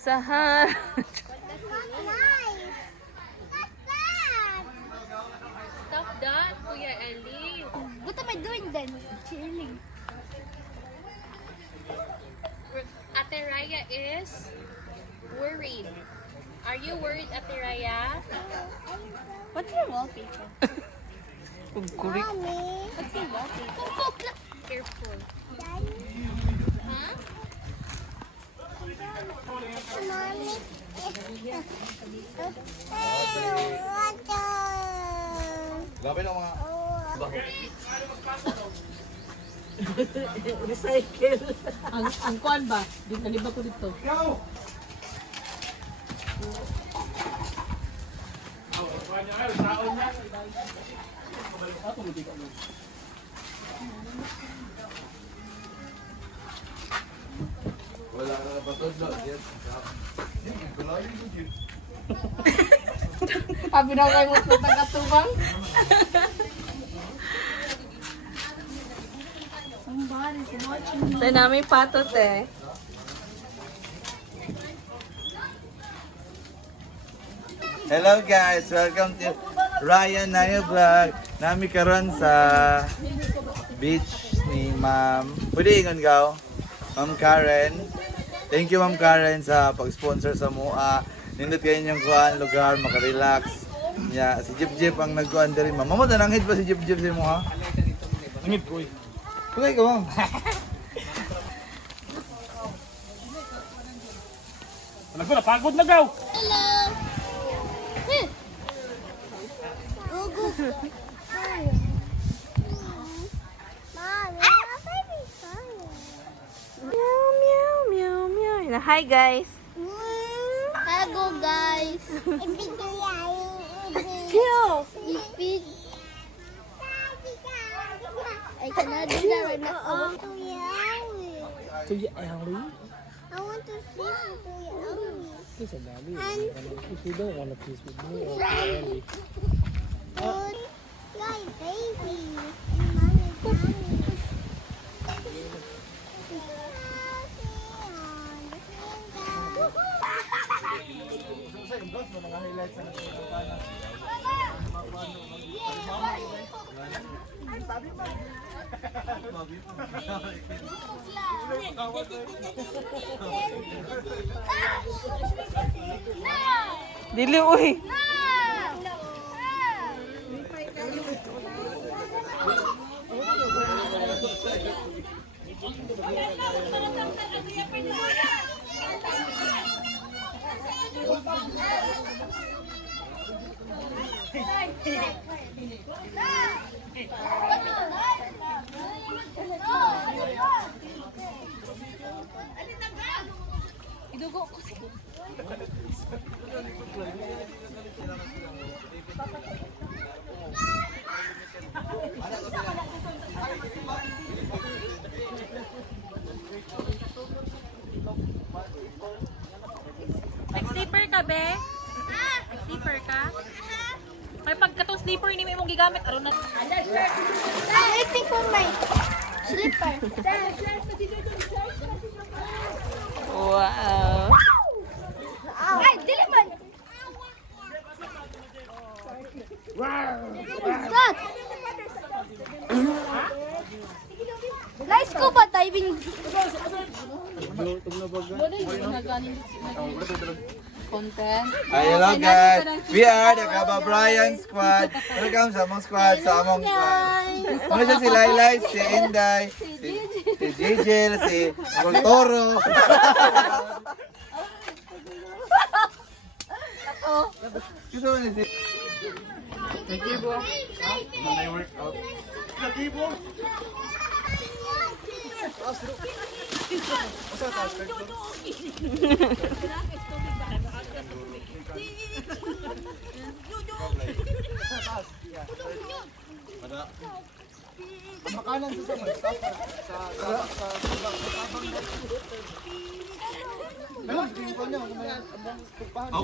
Sahar. Stop that, Kuya Ellie. What am I doing then? Chilling. Ate Raya is worried. Are you worried, Ate Raya? What's your wallpaper? Pagkurik. What's your wallpaper? Careful. Huh? Mommy. Grabe na mga Recycle. Ang kuan ba? Dinaliba ko dito. wala ka na patod na. Yes. Kulay mo din. Sabi na kayo mo taga-tubang. Somebody's watching me. Sa namin patot eh. Hello guys, welcome to Ryan Nayo Vlog. Nami karon sa beach ni Ma'am. Pwede ingon gaw. Ma'am Karen. Thank you Ma'am Karen sa pag-sponsor sa MUA. Nindot kayo yung kuan lugar makarelax. Ya, si Jeep Jeep ang nagkuan diri Ma'am. Mamo tanangit ba si Jeep Jeep sa MUA? Ngit ko. Kaya ka Ma'am. Nagko na pagod na gaw. Hello. Ugu. Mommy, baby fire. Meow, meow, meow, meow. Hi guys. Hello guys. Chill. Ipig. I cannot do that right now. I want to Kuya Ellie. I want to see Ellie. Isa dali. And If you don't want to kiss with me or Kuya Ellie. good like baby. Mommy. Dili uy. Idugo ko si Nag-sleeper ka, be? Nag-sleeper ka? May pagkatong sleeper ni may mong gigamit. Aron na. I'm waiting for my slipper. Wow. Ay, dili man. Stop. Nice scuba diving. content. Hi, hello guys. We are the Kababayan Squad. Welcome sa among squad, sa among squad. Ano siya si Laylay, si Inday, si Jijil, si Toro. Gusto mo ni si... Nakibo. Manay workout. Nakibo. Makanan sa sama.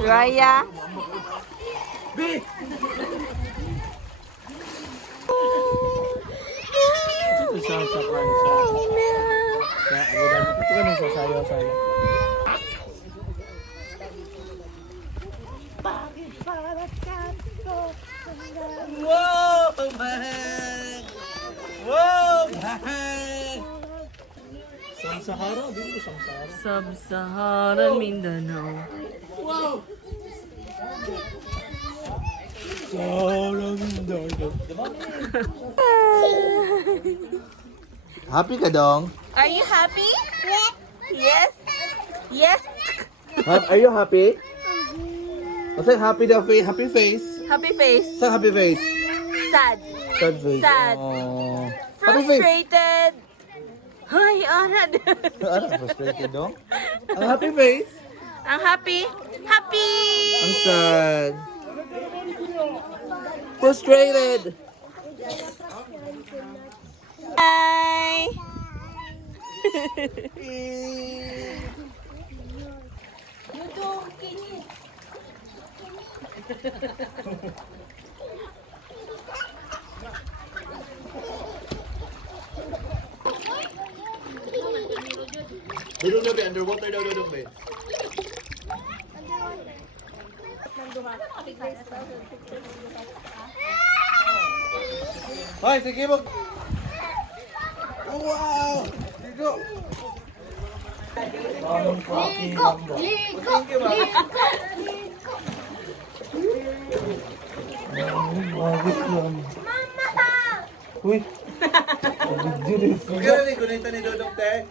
Raya. Ito siya sa kwan sa... Sa agodan. Ito ka nang sasayaw sana. Sub-Sahara, di mo Sub-Sahara. Sub-Saharan Mindanao. Sahara, Mindanao. Happy ka dong? Are you happy? Yes. Yes. Are you happy? What's that happy daw face? Happy face? Happy face. What's that happy face? Sad. Sad face. Sad. Oh. Happy face. Frustrated. Ay, Anad. Ano? Frustrated dong? Ang happy face? Ang happy. Happy! Ang sad. Frustrated. Bye! Dudong na ba? Underwater daw dudong ba? Hoy, sige mo. Oh, wow! Ligo! Ligo! Ligo! Uy! Sige na ligo nito ni Dudong, te.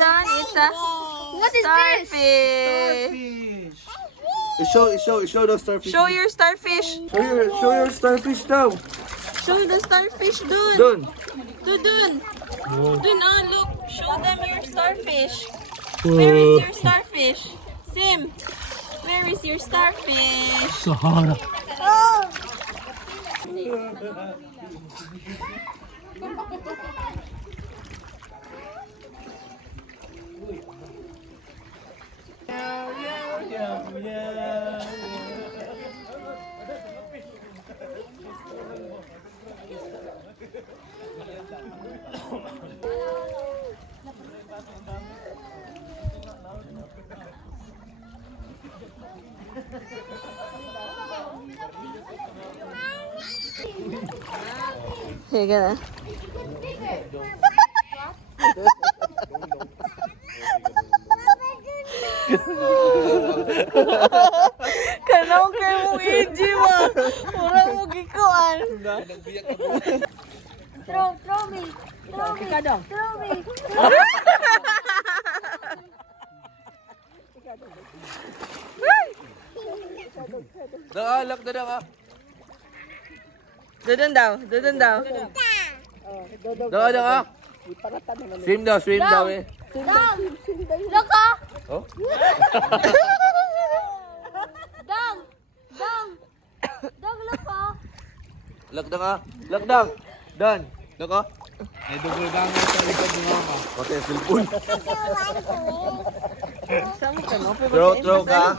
Done. It's a What is this? starfish. Show the starfish. Show your starfish. Show your starfish daw. Show the starfish, dun. Dun. Dun. Dun, oh, look. Show them your starfish. Where is your starfish? Sim, where is your starfish? Sahara. Oh! Higa na. Kanong kay mo iji ba? Wala mo gikuan. Throw me! Throw me! Throw me! Nakalak na ka. Dudun daw. Daka. Swim daw eh. Dang! Look ah! Oh? Dang! Dang! Dang, look ah! Lakdang. Dan. Daka. May dugo lang sa likod ng mama. Okay, cellphone. Sama ka no? Throw ka.